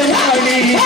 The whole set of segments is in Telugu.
वाणी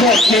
ಹುಟ್ಟಿ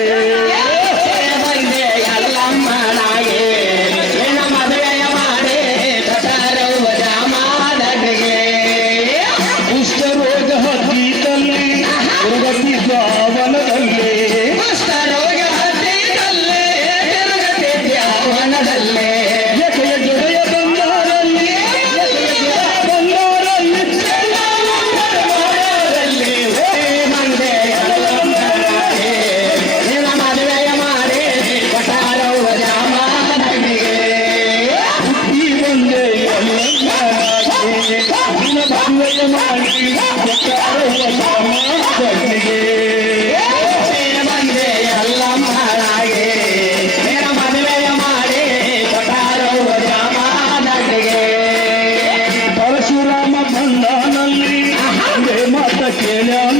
Yeah, no.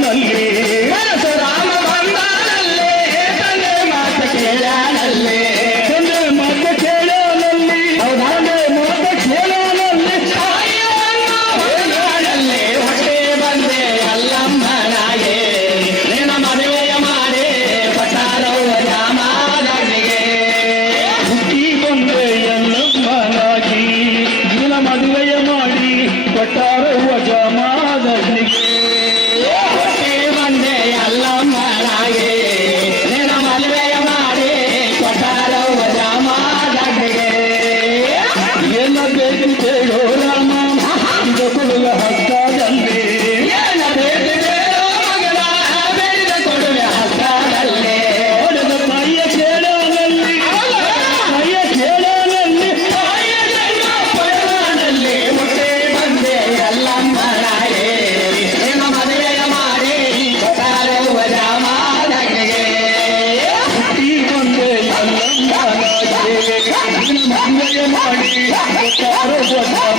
Thank you.